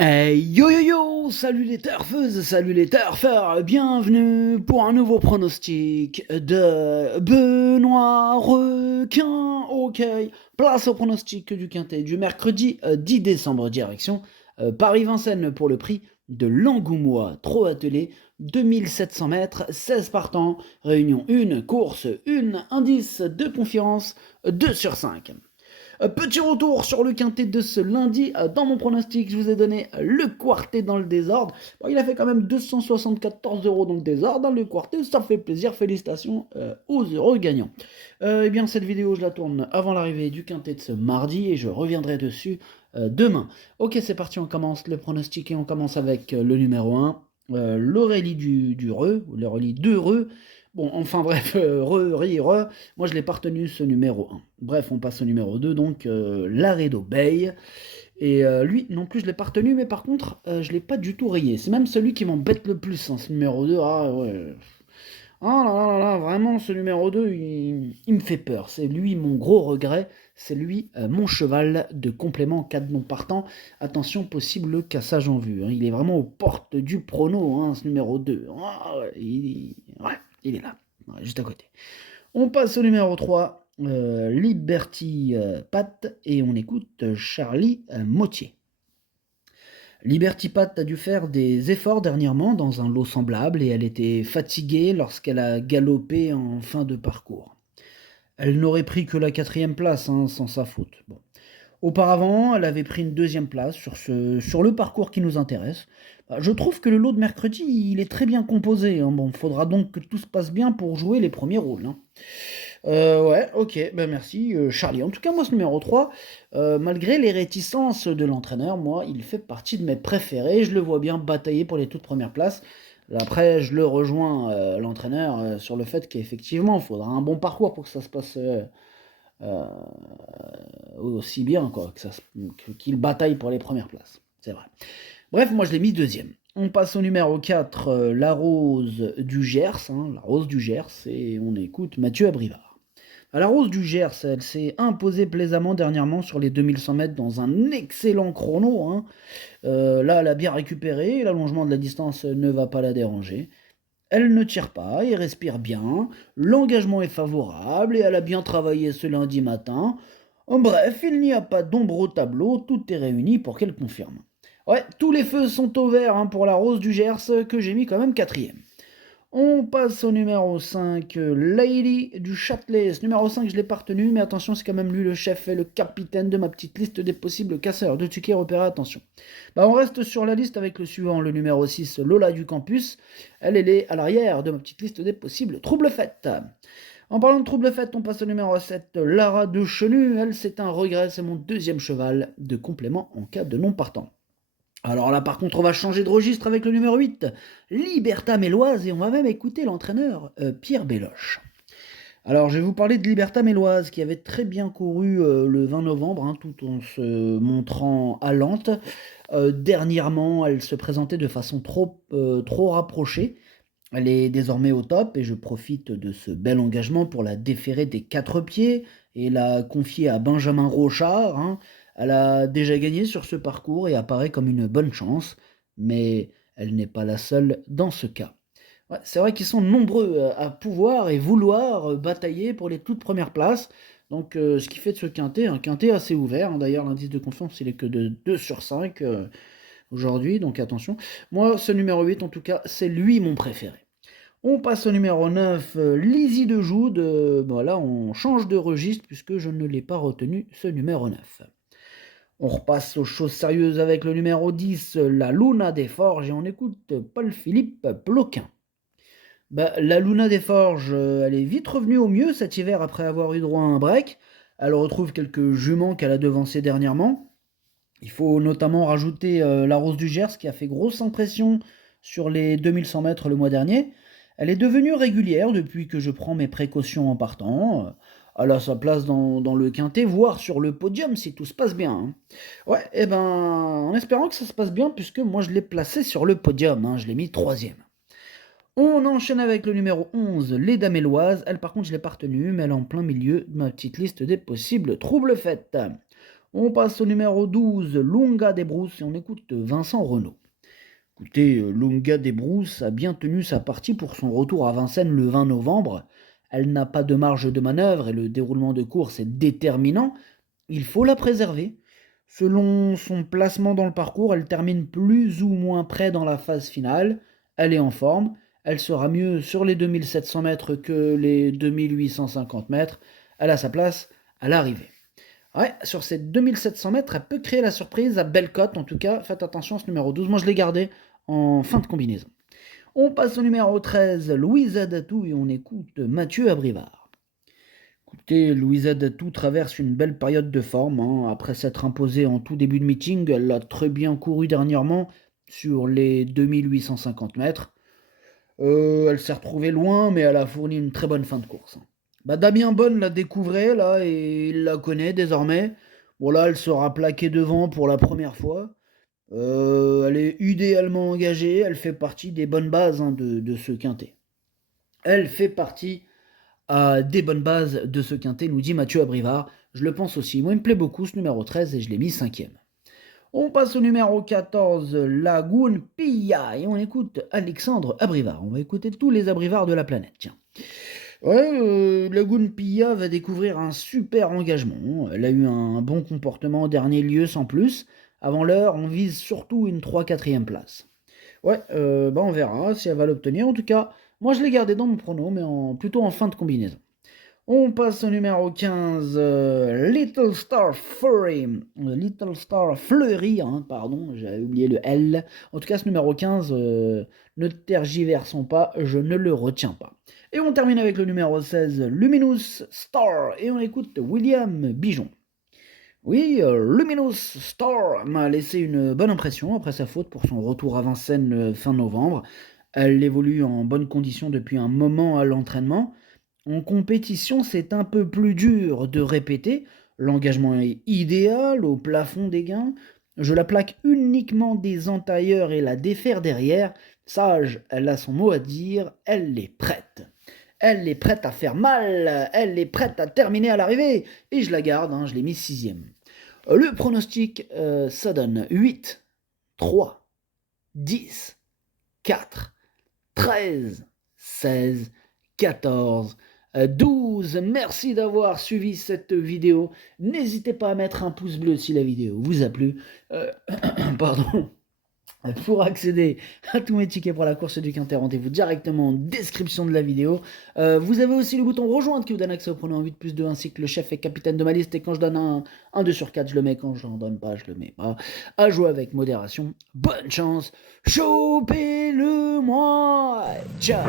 Yo yo yo, salut les turfeuses, salut les turfeurs, bienvenue pour un nouveau pronostic de Benoît Requin. Ok, place au pronostic du Quintet du mercredi 10 décembre, direction Paris-Vincennes pour le prix de l'Angoumois, trop attelé, 2700 mètres, 16 partants, réunion 1, course 1, indice de confiance 2 sur 5. Petit retour sur le quintet de ce lundi. Dans mon pronostic, je vous ai donné le quartet dans le désordre. Bon, il a fait quand même 274 € dans le désordre. Dans le quartet, ça fait plaisir. Félicitations aux heureux gagnants. Eh bien, cette vidéo, je la tourne avant l'arrivée du quintet de ce mardi et je reviendrai dessus demain. Ok, c'est parti, on commence le pronostic et on commence avec le numéro 1. L'Aurélie du Reux, ou l'Aurélie de Reux. Bon, enfin bref, moi je l'ai pas retenu ce numéro 1. Bref, on passe au numéro 2, donc Laredo Bay. Et lui, non plus, je l'ai pas retenu, mais par contre, je l'ai pas du tout rayé. C'est même celui qui m'embête le plus, hein, ce numéro 2. Ah ouais. Ah là là là là, vraiment, ce numéro 2, il me fait peur. C'est lui mon gros regret. C'est lui mon cheval de complément en cas de non partant. Attention, possible cassage en vue, hein. Il est vraiment aux portes du prono, hein, ce numéro 2. Ah ouais, il est là, ouais, juste à côté. On passe au numéro 3, Liberty Pat, et on écoute Charlie Mottier. Liberty Pat a dû faire des efforts dernièrement dans un lot semblable et elle était fatiguée lorsqu'elle a galopé en fin de parcours. Elle n'aurait pris que la 4e place, hein, sans sa faute. Bon. Auparavant, elle avait pris une 2e place sur le parcours qui nous intéresse. Je trouve que le lot de mercredi, il est très bien composé, hein. Bon, faudra donc que tout se passe bien pour jouer les premiers rôles, hein. Ouais, ok, ben merci Charlie. En tout cas, moi, ce numéro 3, malgré les réticences de l'entraîneur, moi, il fait partie de mes préférés. Je le vois bien batailler pour les toutes premières places. Après, je le rejoins, l'entraîneur, sur le fait qu'effectivement, il faudra un bon parcours pour que ça se passe euh, aussi bien, quoi, qu'il bataille pour les premières places. C'est vrai. Bref, moi, je l'ai mis 2e. On passe au numéro 4, la Rose du Gers, hein, la Rose du Gers, et on écoute Mathieu Abrivard. La Rose du Gers, elle s'est imposée plaisamment dernièrement sur les 2100 mètres dans un excellent chrono, hein. Là, elle a bien récupéré, l'allongement de la distance ne va pas la déranger. Elle ne tire pas et respire bien, l'engagement est favorable et elle a bien travaillé ce lundi matin. En bref, il n'y a pas d'ombre au tableau, tout est réuni pour qu'elle confirme. Ouais, tous les feux sont au vert, hein, pour la Rose du Gers, que j'ai mis quand même 4e. On passe au numéro 5, Lady du Châtelet. Ce numéro 5, je ne l'ai pas retenu, mais attention, c'est quand même lui le chef et le capitaine de ma petite liste des possibles casseurs de tickets repérés. Attention. On reste sur la liste avec le suivant, le numéro 6, Lola du Campus. Elle est à l'arrière de ma petite liste des possibles troubles fêtes. En parlant de troubles fêtes, on passe au numéro 7, Lara de Chenu. Elle, c'est un regret, c'est mon 2e cheval de complément en cas de non partant. Alors là, par contre, on va changer de registre avec le numéro 8, Liberta Méloise, et on va même écouter l'entraîneur Pierre Belloche. Alors, je vais vous parler de Liberta Méloise, qui avait très bien couru le 20 novembre, hein, tout en se montrant allante. Dernièrement, elle se présentait de façon trop rapprochée. Elle est désormais au top, et je profite de ce bel engagement pour la déférer des 4 pieds et la confier à Benjamin Rochard, hein. Elle a déjà gagné sur ce parcours et apparaît comme une bonne chance, mais elle n'est pas la seule dans ce cas. Ouais, c'est vrai qu'ils sont nombreux à pouvoir et vouloir batailler pour les toutes premières places. Donc, ce qui fait de ce quintet un quintet assez ouvert, hein. D'ailleurs, l'indice de confiance, il est que de 2 sur 5 aujourd'hui, donc attention. Moi, ce numéro 8, en tout cas, c'est lui mon préféré. On passe au numéro 9, Lizzie de Joude. Là, on change de registre puisque je ne l'ai pas retenu, ce numéro 9. On repasse aux choses sérieuses avec le numéro 10, la Luna des Forges, et on écoute Paul-Philippe Ploquin. La Luna des Forges, elle est vite revenue au mieux cet hiver après avoir eu droit à un break. Elle retrouve quelques juments qu'elle a devancés dernièrement. Il faut notamment rajouter la Rose du Gers qui a fait grosse impression sur les 2100 mètres le mois dernier. Elle est devenue régulière depuis que je prends mes précautions en partant. Elle a sa place dans le quintet, voire sur le podium si tout se passe bien, hein. Ouais, et ben, en espérant que ça se passe bien, puisque moi je l'ai placé sur le podium, hein, je l'ai mis 3e. On enchaîne avec le numéro 11, les Daméloises. Elle, par contre, je l'ai pas retenue, mais elle est en plein milieu de ma petite liste des possibles troubles faites. On passe au numéro 12, Lunga des Brousses, et on écoute Vincent Renaud. Écoutez, Lunga des Brousses a bien tenu sa partie pour son retour à Vincennes le 20 novembre. Elle n'a pas de marge de manœuvre et le déroulement de course est déterminant. Il faut la préserver. Selon son placement dans le parcours, elle termine plus ou moins près dans la phase finale. Elle est en forme. Elle sera mieux sur les 2700 mètres que les 2850 mètres. Elle a sa place à l'arrivée. Ouais, sur ces 2700 mètres, elle peut créer la surprise à belle cote. En tout cas, faites attention à ce numéro 12. Moi, je l'ai gardé en fin de combinaison. On passe au numéro 13, Louisa Datou, et on écoute Mathieu Abrivard. Écoutez, Louisa Datou traverse une belle période de forme. Après s'être imposée en tout début de meeting, elle a très bien couru dernièrement sur les 2850 mètres. Elle s'est retrouvée loin, mais elle a fourni une très bonne fin de course. Damien Bonne la découvrait là et il la connaît désormais. Bon là, elle sera plaquée devant pour la première fois. Elle est idéalement engagée, elle fait partie des bonnes bases de ce quintet. Elle fait partie des bonnes bases de ce quintet, nous dit Mathieu Abrivard. Je le pense aussi. Moi, il me plaît beaucoup ce numéro 13 et je l'ai mis 5e. On passe au numéro 14, Lagoon Pilla, et on écoute Alexandre Abrivard. On va écouter tous les Abrivards de la planète, tiens. Ouais, Lagoon Pilla va découvrir un super engagement. Elle a eu un bon comportement en dernier lieu sans plus. Avant l'heure, on vise surtout une 3-4e place. Ouais, on verra si elle va l'obtenir. En tout cas, moi je l'ai gardé dans mon prono, mais plutôt en fin de combinaison. On passe au numéro 15, Little Star Flurry. Little Star Flurry, pardon, j'avais oublié le L. En tout cas, ce numéro 15, ne tergiversons pas, je ne le retiens pas. Et on termine avec le numéro 16, Luminous Star, et on écoute William Bijon. Oui, Luminous Star m'a laissé une bonne impression après sa faute pour son retour à Vincennes fin novembre. Elle évolue en bonne condition depuis un moment à l'entraînement. En compétition, c'est un peu plus dur de répéter. L'engagement est idéal, au plafond des gains. Je la plaque uniquement des entailleurs et la défaire derrière. Sage, elle a son mot à dire, elle est prête. Elle est prête à faire mal, elle est prête à terminer à l'arrivée. Et je la garde, je l'ai mis 6e. Le pronostic, ça donne 8, 3, 10, 4, 13, 16, 14, 12. Merci d'avoir suivi cette vidéo. N'hésitez pas à mettre un pouce bleu si la vidéo vous a plu. Pardon. Pour accéder à tous mes tickets pour la course du Quintet, rendez-vous directement en description de la vidéo. Vous avez aussi le bouton rejoindre qui vous donne accès au prono en 8+2 ainsi que le chef et capitaine de ma liste. Et quand je donne un 2 sur 4, je le mets. Quand je n'en donne pas, je le mets pas. À jouer avec modération. Bonne chance. Chopez-le moi. Ciao.